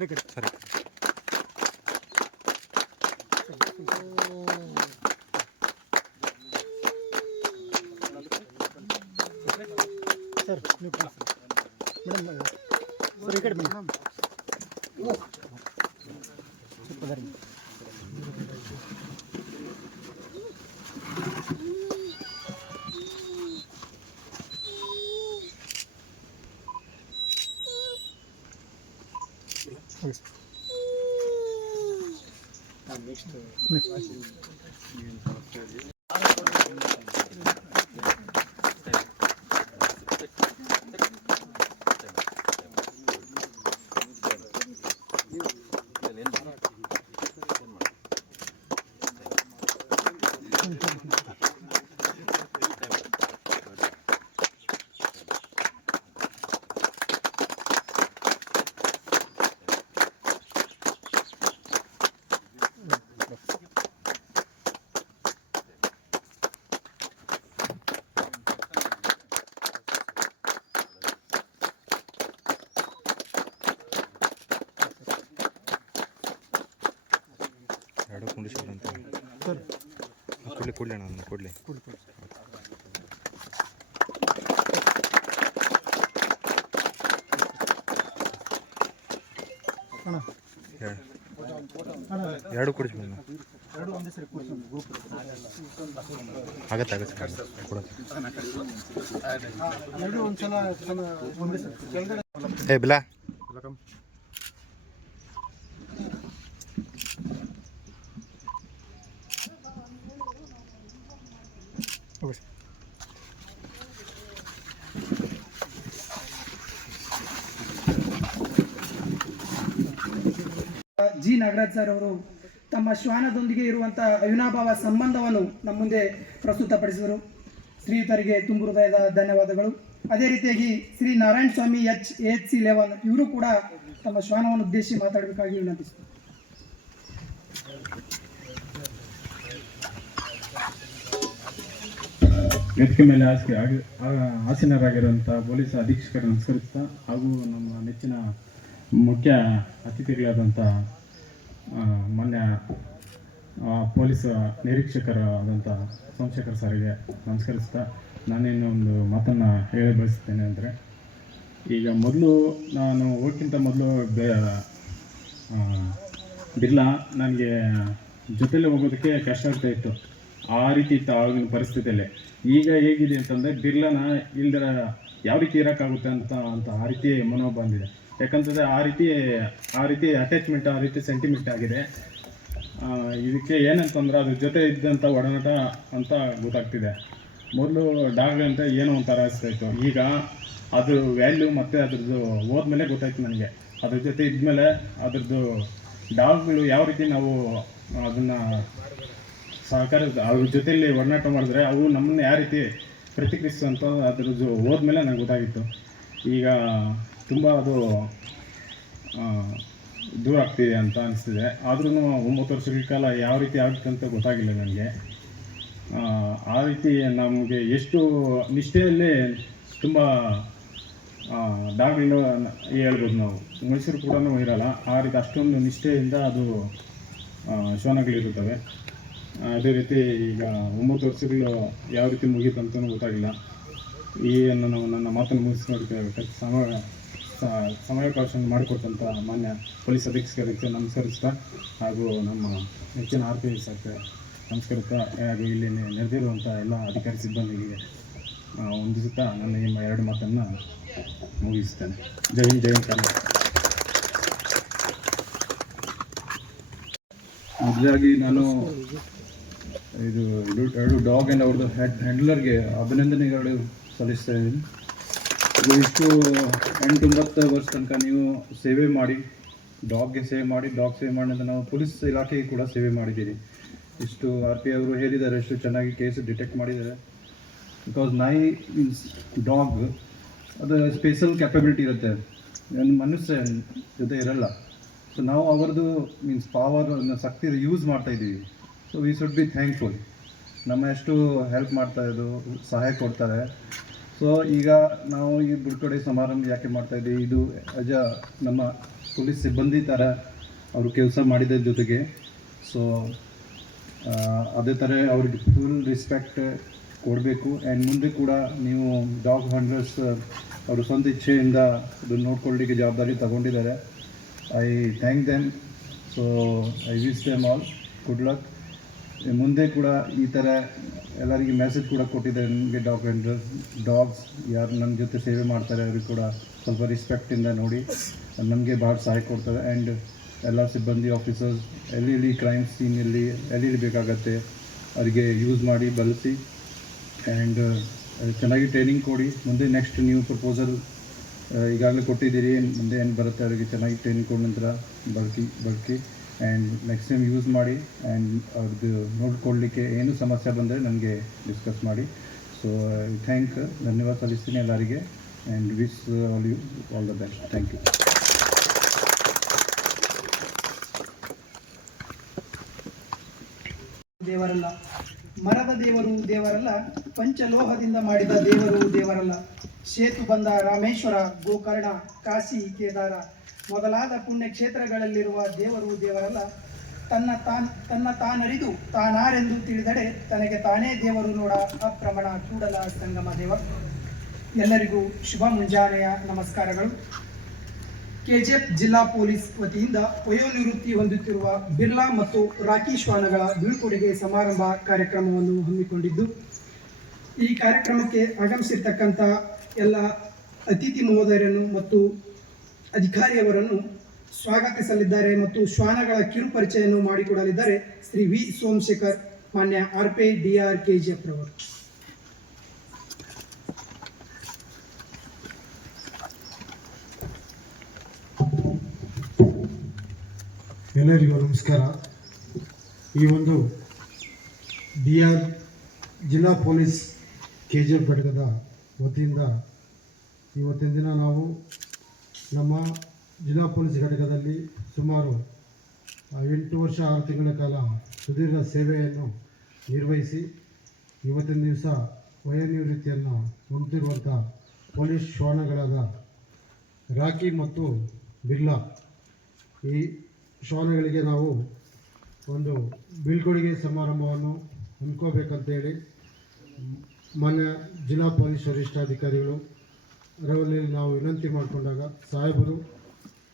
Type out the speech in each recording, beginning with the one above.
ಸರಿ ಕಡೆ ಸರಿ ಸರ್ ನೀವು ಮೇಡಮ್ ಸರ್ ಈ ಕಡೆ ಮೇಡಮ್ ಸ್ವಲ್ಪ ನೆಕ್ಸ್ಟ್ ಎರಡು ಅಂತ ಸರ್. ಕೊಡಲಿ ಕೊಡಲಿ. ನಾನು ಕೊಡಲಿ. ಎರಡು. ಕೊಡಿಸಿ ಗ್ರೂಪ್ ಆಗತ್ತೆ ಆಗತ್ತೆ ಸರಿ ಏ ಬಿಲಾ. ಜಿ ನಾಗರಾಜ್ ಸರ್ ಅವರು ತಮ್ಮ ಶ್ವಾನದೊಂದಿಗೆ ಇರುವಂತಹ ಅವಿನಾಭಾವ ಸಂಬಂಧವನ್ನು ನಮ್ಮ ಮುಂದೆ ಪ್ರಸ್ತುತಪಡಿಸಿದರು. ಶ್ರೀಯುತರಿಗೆ ತುಂಬು ಹೃದಯದ ಧನ್ಯವಾದಗಳು. ಅದೇ ರೀತಿಯಾಗಿ Shri Narayana Swamy H H C eleven ಇವರು ಕೂಡ ತಮ್ಮ ಶ್ವಾನವನ್ನು ಉದ್ದೇಶಿಸಿ ಮಾತಾಡಬೇಕಾಗಿ ವಿನಂತಿಸಿದರು ವೇದಿಕೆ ಮೇಲೆ ಆ- ಆಸೀನರಾಗಿರುವಂಥ ಪೊಲೀಸ್ ಅಧೀಕ್ಷಕರ ನಮಸ್ಕರಿಸ್ತಾ ಹಾಗೂ ನಮ್ಮ ನೆಚ್ಚಿನ ಮುಖ್ಯ ಅತಿಥಿಗಳಾದಂಥ ಮಾನ್ಯ ಪೊಲೀಸ್ ನಿರೀಕ್ಷಕರಾದಂಥ ಸೋಮಶೇಖರ್ ಸರ್ಗೆ ನಮಸ್ಕರಿಸ್ತಾ ನಾನೇನು ಒಂದು ಮಾತನ್ನು ಹೇಳಿ ಬಯಸ್ತೇನೆ ಅಂದರೆ, ಈಗ ಮೊದಲು ನಾನು ಹೋಗಕ್ಕಿಂತ ಮೊದಲು ಬೇ ಬಿರ್ಲಾ, ನನಗೆ ಜೊತೆಲಿ ಹೋಗೋದಕ್ಕೆ ಕಷ್ಟ ಆಗ್ತಾ ಇತ್ತು. ಆ ರೀತಿ ಇತ್ತು ಆವಾಗಿನ ಪರಿಸ್ಥಿತಿಯಲ್ಲಿ. ಈಗ ಹೇಗಿದೆ ಅಂತಂದರೆ ಬಿರ್ಲನ ಇಲ್ದರ ಯಾವ ರೀತಿ ಇರೋಕ್ಕಾಗುತ್ತೆ ಅಂತ ಅಂತ ಆ ರೀತಿ ಮನೋಭಾವ ಬಂದಿದೆ. ಯಾಕಂತಂದರೆ ಆ ರೀತಿ ಆ ರೀತಿ ಅಟ್ಯಾಚ್ಮೆಂಟ್ ಆ ರೀತಿ ಸೆಂಟಿಮೆಂಟ್ ಆಗಿದೆ. ಇದಕ್ಕೆ ಏನಂತಂದ್ರೆ ಅದ್ರ ಜೊತೆ ಇದ್ದಂಥ ಒಡನಾಟ ಅಂತ ಗೊತ್ತಾಗ್ತಿದೆ. ಮೊದಲು ಡಾಗ್ ಅಂತ ಏನೋ ಒಂಥರ ಇತ್ತು. ಈಗ ಅದ್ರ ವ್ಯಾಲ್ಯೂ ಮತ್ತು ಅದ್ರದ್ದು ಹೋದ್ಮೇಲೆ ಗೊತ್ತಾಯ್ತು ನನಗೆ. ಅದ್ರ ಜೊತೆ ಇದ್ಮೇಲೆ ಅದ್ರದ್ದು ಡಾಗ್ಗಳು ಯಾವ ರೀತಿ ನಾವು ಅದನ್ನು ಸಹಕಾರ ಅವ್ರ ಜೊತೆಯಲ್ಲಿ ಒಡನಾಟ ಮಾಡಿದ್ರೆ ಅವು ನಮ್ಮನ್ನ ಯಾವ ರೀತಿ ಪ್ರತಿಕ್ರಿಯಿಸುವಂಥ ಜೊ ಹೋದ್ಮೇಲೆ ನನಗೆ ಗೊತ್ತಾಗಿತ್ತು. ಈಗ ತುಂಬ ಅದು ದೂರ ಆಗ್ತಿದೆ ಅಂತ ಅನಿಸ್ತಿದೆ. ಆದ್ರೂ ಒಂಬತ್ತು ವರ್ಷಗಳ ಕಾಲ ಯಾವ ರೀತಿ ಆಗುತ್ತೆ ಅಂತ ಗೊತ್ತಾಗಿಲ್ಲ ನನಗೆ. ಆ, ರೀತಿ ನಮಗೆ ಎಷ್ಟು ನಿಷ್ಠೆಯಲ್ಲಿ ತುಂಬ ಡಾಗ್ಗಳು ಹೇಳ್ಬೋದು ನಾವು. ಮೈಸೂರು ಕೂಡ ಇರಲ್ಲ. ಆ ರೀತಿ ಅಷ್ಟೊಂದು ನಿಷ್ಠೆಯಿಂದ ಅದು ಶೋನಗಳಿರುತ್ತವೆ ಅದೇ ರೀತಿ ಈಗ ಒಂಬತ್ತು ವರ್ಷಗಳು ಯಾವ ರೀತಿ ಮುಗೀತು ಅಂತಲೂ ಗೊತ್ತಾಗಿಲ್ಲ. ಈ ನಾನು ನನ್ನ ಮಾತನ್ನು ಮುಗಿಸ್ಕೊಂಡಿದ್ದೇವೆ ಸಮಯ ಸಮಯಾವಕಾಶ ಮಾಡಿಕೊಟ್ಟಂಥ ಮಾನ್ಯ ಪೊಲೀಸ್ ಅಧೀಕ್ಷಕರಿಗೆ ನಮಸ್ಕರಿಸ್ತಾ ಹಾಗೂ ನಮ್ಮ ಹೆಚ್ಚಿನ ಆರ್ ಪಿ ಆಗ್ತದೆ ನಮಸ್ಕರಿಸ್ತಾ, ಹಾಗೂ ಇಲ್ಲಿ ನೆರೆದಿರುವಂಥ ಎಲ್ಲ ಅಧಿಕಾರಿ ಸಿಬ್ಬಂದಿಗೆ ಹೊಂದಿಸುತ್ತಾ ನನ್ನ ನಿಮ್ಮ ಎರಡು ಮಾತನ್ನು ಮುಗಿಸ್ತೇನೆ ಜೈ ಹಿಂದ್ ಜೈ ಹಿಂದ್. ಮೊದಲಾಗಿ ನಾನು ಇದು ಎರಡು ಡಾಗ್ ಆ್ಯಂಡ್ ಅವ್ರದ್ದು ಹೆಡ್ ಹ್ಯಾಂಡ್ಲರ್ಗೆ ಅಭಿನಂದನೆಗಳು ಸಲ್ಲಿಸ್ತಾ ಇದ್ದೀನಿ. ಇದು ಇಷ್ಟು ಎಂಟೊಂಬತ್ತು ವರ್ಷ ತನಕ ನೀವು ಸೇವೆ ಮಾಡಿ ಡಾಗ್ಗೆ ಸೇವೆ ಮಾಡಿ ಡಾಗ್ ಸೇವೆ ಮಾಡಿ ನಾವು ಪೊಲೀಸ್ ಇಲಾಖೆಗೆ ಕೂಡ ಸೇವೆ ಮಾಡಿದ್ದೀರಿ. ಇಷ್ಟು ಆರ್ ಪಿ ಅವರು ಹೇಳಿದ್ದಾರೆ ಎಷ್ಟು ಚೆನ್ನಾಗಿ ಕೇಸ್ ಡಿಟೆಕ್ಟ್ ಮಾಡಿದ್ದಾರೆ. ಬಿಕಾಸ್ ನಾಯಿ ಮೀನ್ಸ್ ಡಾಗ್ ಅದು ಸ್ಪೆಷಲ್ ಕ್ಯಾಪಬಿಲಿಟಿ ಇರುತ್ತೆ. ಮನುಷ್ಯ ಜೊತೆ ಇರಲ್ಲ. ಸೊ ನಾವು ಅವ್ರದ್ದು ಮೀನ್ಸ್ ಪವರ್ ಶಕ್ತಿ ಯೂಸ್ ಮಾಡ್ತಾ ಇದ್ದೀವಿ. So we should be thankful ನಮ್ಮ ಎಷ್ಟು ಹೆಲ್ಪ್ ಮಾಡ್ತಾ ಇದ್ದು ಸಹಾಯ ಕೊಡ್ತಾರೆ. ಸೊ ಈಗ ನಾವು ಈ ಬಿಡ್ಕೊಡೆ ಸಮಾರಂಭ ಯಾಕೆ ಮಾಡ್ತಾ ಇದ್ದೀವಿ ಇದು ಅಜ ನಮ್ಮ ಪೊಲೀಸ್ ಸಿಬ್ಬಂದಿ ಥರ ಅವರು ಕೆಲಸ ಮಾಡಿದ ಜೊತೆಗೆ. ಸೊ ಅದೇ ಥರ ಅವ್ರಿಗೆ ಫುಲ್ ರಿಸ್ಪೆಕ್ಟ್ ಕೊಡಬೇಕು. ಆ್ಯಂಡ್ ಮುಂದೆ ಕೂಡ ನೀವು ಡಾಗ್ ಹಂಡ್ರೆಡ್ಸ್ ಅವರು ಸ್ವಂತ ಇಚ್ಛೆಯಿಂದ ಅದು ನೋಡ್ಕೊಳ್ಳಿಕ್ಕೆ ಜವಾಬ್ದಾರಿ ತಗೊಂಡಿದ್ದಾರೆ. I thank them so I wish them all good luck ಮುಂದೆ ಕೂಡ ಈ ಥರ ಎಲ್ಲರಿಗೆ ಮೆಸೇಜ್ ಕೂಡ ಕೊಟ್ಟಿದ್ದಾರೆ ಡಾಗ್ ಹಂಡ್ರೆಡ್ ಡಾಗ್ಸ್ ಯಾರು ನನ್ನ ಜೊತೆ ಸೇವೆ ಮಾಡ್ತಾರೆ ಅವ್ರಿಗೆ ಕೂಡ ಸ್ವಲ್ಪ ರಿಸ್ಪೆಕ್ಟಿಂದ ನೋಡಿ, ನಮಗೆ ಭಾಳ ಸಹಾಯ ಕೊಡ್ತಾರೆ. ಆ್ಯಂಡ್ ಎಲ್ಲ ಸಿಬ್ಬಂದಿ ಆಫೀಸರ್ಸ್ ಎಲ್ಲಿ ಕ್ರೈಮ್ ಸೀನಲ್ಲಿ ಎಲ್ಲಿ ಇಲ್ಲಿ ಬೇಕಾಗತ್ತೆ, ಅವರಿಗೆ ಯೂಸ್ ಮಾಡಿ, ಬಳಸಿ. ಆ್ಯಂಡ್ ಚೆನ್ನಾಗಿ ಟ್ರೈನಿಂಗ್ ಕೊಡಿ. ಮುಂದೆ ನೆಕ್ಸ್ಟ್ ನೀವು ಪ್ರಪೋಸಲ್ ಈಗಾಗಲೇ ಕೊಟ್ಟಿದ್ದೀರಿ, ಮುಂದೆ ಏನು ಬರುತ್ತೆ ಅವರಿಗೆ ಚೆನ್ನಾಗಿ ಟ್ರೈನಿಂಗ್ ಕೊಡ ನಂತರ ಬಳಕೆ ಬಳಕೆ. ಆ್ಯಂಡ್ ನೆಕ್ಸ್ಟ್ ಟೈಮ್ ಯೂಸ್ ಮಾಡಿ ಆ್ಯಂಡ್ ಅವ್ರದ್ದು ನೋಡಿಕೊಳ್ಳಿಕ್ಕೆ ಏನು ಸಮಸ್ಯೆ ಬಂದರೆ ನನಗೆ ಡಿಸ್ಕಸ್ ಮಾಡಿ. ಸೊ ಥ್ಯಾಂಕ್ ಧನ್ಯವಾದ ಸಲ್ಲಿಸ್ತೀನಿ ಎಲ್ಲರಿಗೆ and wish all you all the best thank you ದೇವರಲ್ಲ. ಮರದ ದೇವರು ದೇವರಲ್ಲ. ಪಂಚಲೋಹದಿಂದ ಮಾಡಿದ ದೇವರು ದೇವರಲ್ಲ. ಸೇತು ಬಂದ ರಾಮೇಶ್ವರ ಗೋಕರ್ಣ, ಕಾಶಿ, ಕೇದಾರ ಮೊದಲಾದ ಪುಣ್ಯ ಕ್ಷೇತ್ರಗಳಲ್ಲಿರುವ ದೇವರು ದೇವರಲ್ಲ, ತನ್ನ ತಾನ್, ತನ್ನ ತಾನರಿದು ತಾನಾರೆಂದು ತಿಳಿದಡೆ ತನಗೆ ತಾನೇ ದೇವರು ನೋಡ ಅಪ್ರಮಣ ಕೂಡಲ ಸಂಗಮ ದೇವ. ಎಲ್ಲರಿಗೂ ಶುಭ ಮುಂಜಾನೆಯ ನಮಸ್ಕಾರಗಳು. ಕೆಜಿಎಫ್ ಜಿಲ್ಲಾ ಪೊಲೀಸ್ ವತಿಯಿಂದ ವಯೋನಿವೃತ್ತಿ ಹೊಂದುತ್ತಿರುವ ಬಿರ್ಲಾ ಮತ್ತು ರಾಕಿ ಶ್ವಾನಗಳ ಬೀಳ್ಕೊಡುಗೆ ಸಮಾರಂಭ ಕಾರ್ಯಕ್ರಮವನ್ನು ಹಮ್ಮಿಕೊಂಡಿದ್ದು, ಈ ಕಾರ್ಯಕ್ರಮಕ್ಕೆ ಆಗಮಿಸಿರ್ತಕ್ಕಂಥ ಎಲ್ಲ ಅತಿಥಿ ಮಹೋದಯರನ್ನು ಮತ್ತು ಅಧಿಕಾರಿಯವರನ್ನು ಸ್ವಾಗತಿಸಲಿದ್ದಾರೆ ಮತ್ತು ಶ್ವಾನಗಳ ಕಿರು ಪರಿಚಯವನ್ನು ಮಾಡಿಕೊಡಲಿದ್ದಾರೆ ಶ್ರೀ ವಿ ಸೋಮಶೇಖರ್, ಮಾನ್ಯ R P D R K G F ರವರು. ಎಲ್ಲರಿಗೂ ನಮಸ್ಕಾರ. ಈ ಒಂದು ಡಿ ಆರ್ ಜಿಲ್ಲಾ ಪೊಲೀಸ್ ಕೆ ಜಿ ಎಫ್ ಘಟಕದ ವತಿಯಿಂದ ಇವತ್ತಿನ ದಿನ ನಾವು ನಮ್ಮ ಜಿಲ್ಲಾ ಪೊಲೀಸ್ ಘಟಕದಲ್ಲಿ ಸುಮಾರು ಎಂಟು ವರ್ಷ, ಆರು ತಿಂಗಳ ಕಾಲ ಸುದೀರ್ಘ ಸೇವೆಯನ್ನು ನಿರ್ವಹಿಸಿ ಇವತ್ತಿನ ದಿವಸ ವಯೋನಿವೃತ್ತಿಯನ್ನು ಹೊಂದಿರುವಂಥ ಪೊಲೀಸ್ ಶ್ವಾನಗಳಾದ ರಾಕಿ ಮತ್ತು ಬಿರ್ಲಾ. ಈ ಶ್ವಾನಗಳಿಗೆ ನಾವು ಒಂದು ಬೀಳ್ಕೊಡುಗೆ ಸಮಾರಂಭವನ್ನು ಹಮ್ಮಿಕೋಬೇಕಂತೇಳಿ ಮಾನ್ಯ ಜಿಲ್ಲಾ ಪೊಲೀಸ್ ವರಿಷ್ಠಾಧಿಕಾರಿಗಳು ಅವರಲ್ಲಿ ನಾವು ವಿನಂತಿ ಮಾಡಿಕೊಂಡಾಗ ಸಾಹೇಬರು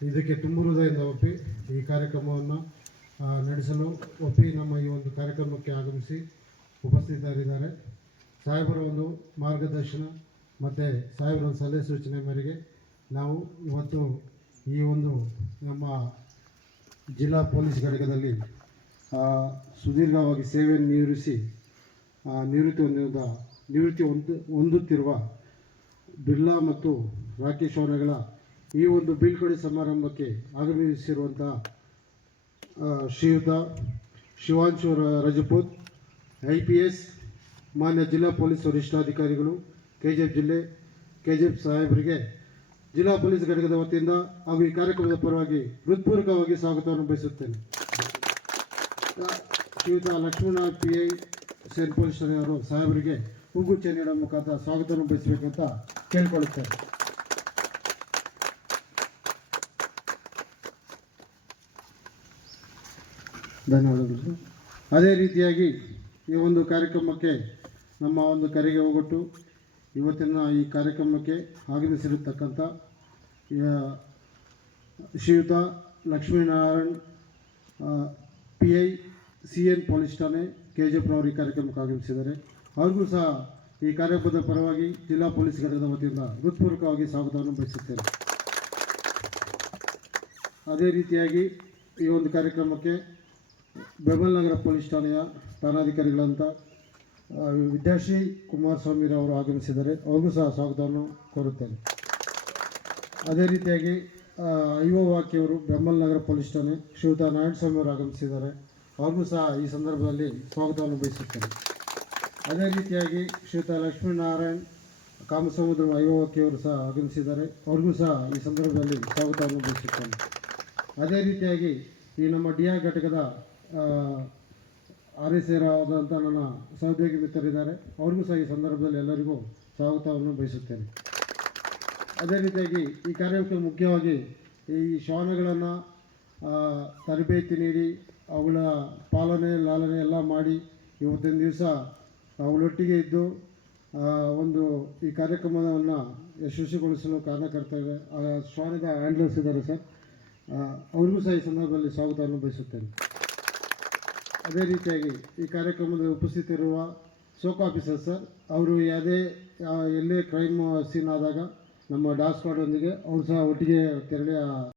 ಇದಕ್ಕೆ ತುಂಬು ಹೃದಯದಿಂದ ಒಪ್ಪಿ ಈ ಕಾರ್ಯಕ್ರಮವನ್ನು ನಡೆಸಲು ಒಪ್ಪಿ ನಮ್ಮ ಈ ಒಂದು ಕಾರ್ಯಕ್ರಮಕ್ಕೆ ಆಗಮಿಸಿ ಉಪಸ್ಥಿತರಿದ್ದಾರೆ. ಸಾಹೇಬರ ಒಂದು ಮಾರ್ಗದರ್ಶನ ಮತ್ತು ಸಾಹೇಬರ ಒಂದು ಸಲಹೆ ಸೂಚನೆ ಮೇರೆಗೆ ನಾವು ಇವತ್ತು ಈ ಒಂದು ನಮ್ಮ ಜಿಲ್ಲಾ ಪೊಲೀಸ್ ಘಟಕದಲ್ಲಿ ಸುದೀರ್ಘವಾಗಿ ಸೇವೆಯನ್ನು ನಿವೃತ್ತಿ ನಿವೃತ್ತಿ ಹೊಂದಿದ ನಿವೃತ್ತಿ ಹೊಂದು, ಹೊಂದುತ್ತಿರುವ ಬಿರ್ಲಾ ಮತ್ತು ರಾಕೇಶ್ ಅವರಗಳ ಈ ಒಂದು ಬೀಳ್ಕೊಡೆ ಸಮಾರಂಭಕ್ಕೆ ಆಗಮಿಸಿರುವಂಥ ಶ್ರೀಯುತ Shivanshu Rajput, I P S, ಮಾನ್ಯ ಜಿಲ್ಲಾ ಪೊಲೀಸ್ ವರಿಷ್ಠಾಧಿಕಾರಿಗಳು ಕೆ ಜಿ ಎಫ್ ಜಿಲ್ಲೆ ಕೆ ಜಿ ಎಫ್ ಸಾಹೇಬರಿಗೆ ಜಿಲ್ಲಾ ಪೊಲೀಸ್ ಘಟಕದ ವತಿಯಿಂದ ಹಾಗೂ ಈ ಕಾರ್ಯಕ್ರಮದ ಪರವಾಗಿ ಹೃತ್ಪೂರ್ವಕವಾಗಿ ಸ್ವಾಗತವನ್ನು ಬಯಸುತ್ತೇನೆ. ಶ್ರೀಯುತ Lakshmana P I Sen police ಅವರು ಸಾಹೇಬರಿಗೆ ಹೂಗುಚ್ಚೆ ನೀಡುವ ಮುಖಾಂತರ ಸ್ವಾಗತವನ್ನು ಬಯಸಬೇಕಂತ ಕೇಳ್ಕೊಳ್ಳುತ್ತೇನೆ ಧನ್ಯವಾದಗಳು. ಅದೇ ರೀತಿಯಾಗಿ ಈ ಒಂದು ಕಾರ್ಯಕ್ರಮಕ್ಕೆ ನಮ್ಮ ಒಂದು ಕರೆಗೆ ಹೋಗೊಟ್ಟು ಇವತ್ತಿನ ಈ ಕಾರ್ಯಕ್ರಮಕ್ಕೆ ಆಗಮಿಸಿರತಕ್ಕಂಥ ಶ್ರೀಯುತ Lakshminarayan P I C N police ಠಾಣೆ ಕೆ ಜಿ ಈ ಕಾರ್ಯಕ್ರಮಕ್ಕೆ ಆಗಮಿಸಿದ್ದಾರೆ ಅವ್ರಿಗೂ ಸಹ ಈ ಕಾರ್ಯಕ್ರಮದ ಪರವಾಗಿ ಜಿಲ್ಲಾ ಪೊಲೀಸ್ ಘಟಕದ ವತಿಯಿಂದ ಹೃತ್ಪೂರ್ವಕವಾಗಿ ಸ್ವಾಗತವನ್ನು ಬಯಸುತ್ತೇನೆ. ಅದೇ ರೀತಿಯಾಗಿ ಈ ಒಂದು ಕಾರ್ಯಕ್ರಮಕ್ಕೆ ಬೆಬಲ್ ನಗರ ಪೊಲೀಸ್ ಠಾಣೆಯ ಠಾಣಾಧಿಕಾರಿಗಳಂತ ವಿದ್ಯಾಶ್ರೀ ಕುಮಾರಸ್ವಾಮಿರವರು ಆಗಮಿಸಿದ್ದಾರೆ. ಅವ್ರಿಗೂ ಸಹ ಸ್ವಾಗತವನ್ನು ಕೋರುತ್ತೇನೆ. ಅದೇ ರೀತಿಯಾಗಿ ಐವೋ ವಾಕ್ಯವರು ಬೆಂಬಲ್ ನಗರ ಪೊಲೀಸ್ ಠಾಣೆ ಶ್ರೀಯುತ ನಾರಾಯಣಸ್ವಾಮಿ ಅವರು ಆಗಮಿಸಿದ್ದಾರೆ. ಅವ್ರಿಗೂ ಸಹ ಈ ಸಂದರ್ಭದಲ್ಲಿ ಸ್ವಾಗತವನ್ನು ಬಯಸುತ್ತೇನೆ. ಅದೇ ರೀತಿಯಾಗಿ ಶ್ರೀಯುತ ಲಕ್ಷ್ಮೀನಾರಾಯಣ್ ಕಾಮಸಮುದ್ರ ಐವೋಕಿಯವರು ಸಹ ಆಗಮಿಸಿದ್ದಾರೆ. ಅವ್ರಿಗೂ ಸಹ ಈ ಸಂದರ್ಭದಲ್ಲಿ ಸ್ವಾಗತವನ್ನು ಬಯಸುತ್ತೇನೆ ಅದೇ ರೀತಿಯಾಗಿ ಈ ನಮ್ಮ ಡಿ ಆರ್ ಘಟಕದ ಆರ್ ಎಸ್ ಆದಂಥ ನನ್ನ ಸಹೋದ್ಯೋಗಿ ಮಿತ್ರರಿದ್ದಾರೆ. ಅವ್ರಿಗೂ ಸಹ ಈ ಸಂದರ್ಭದಲ್ಲಿ ಎಲ್ಲರಿಗೂ ಸ್ವಾಗತವನ್ನು ಬಯಸುತ್ತೇನೆ ಅದೇ ರೀತಿಯಾಗಿ ಈ ಕಾರ್ಯಕ್ರಮಕ್ಕೆ ಮುಖ್ಯವಾಗಿ ಈ ಶ್ವಾನಗಳನ್ನು ತರಬೇತಿ ನೀಡಿ, ಅವುಗಳ ಪಾಲನೆ, ಲಾಲನೆ ಎಲ್ಲ ಮಾಡಿ ಇವತ್ತಿನ ದಿವಸ ಅವಳೊಟ್ಟಿಗೆ ಇದ್ದು ಒಂದು ಈ ಕಾರ್ಯಕ್ರಮವನ್ನು ಯಶಸ್ವಿಗೊಳಿಸಲು ಕಾರಣಕರ್ತವೆ ಆ ಶ್ವಾನದ ಹ್ಯಾಂಡ್ಲರ್ಸ್ ಇದ್ದಾರೆ ಸರ್. ಅವ್ರಿಗೂ ಸಹ ಈ ಸಂದರ್ಭದಲ್ಲಿ ಸ್ವಾಗತವನ್ನು ಅನುಭವಿಸುತ್ತೇನೆ. ಅದೇ ರೀತಿಯಾಗಿ ಈ ಕಾರ್ಯಕ್ರಮದಲ್ಲಿ ಉಪಸ್ಥಿತಿರುವ ಸೋಕ್ ಆಫೀಸರ್ ಸರ್, ಅವರು ಯಾವುದೇ ಎಲ್ಲೇ ಕ್ರೈಮ್ ಸೀನ್ ಆದಾಗ ನಮ್ಮ ಡಾಸ್ ಸ್ಕ್ವಾಡೊಂದಿಗೆ ಅವರು ಸಹ ಒಟ್ಟಿಗೆ ತೆರಳಿ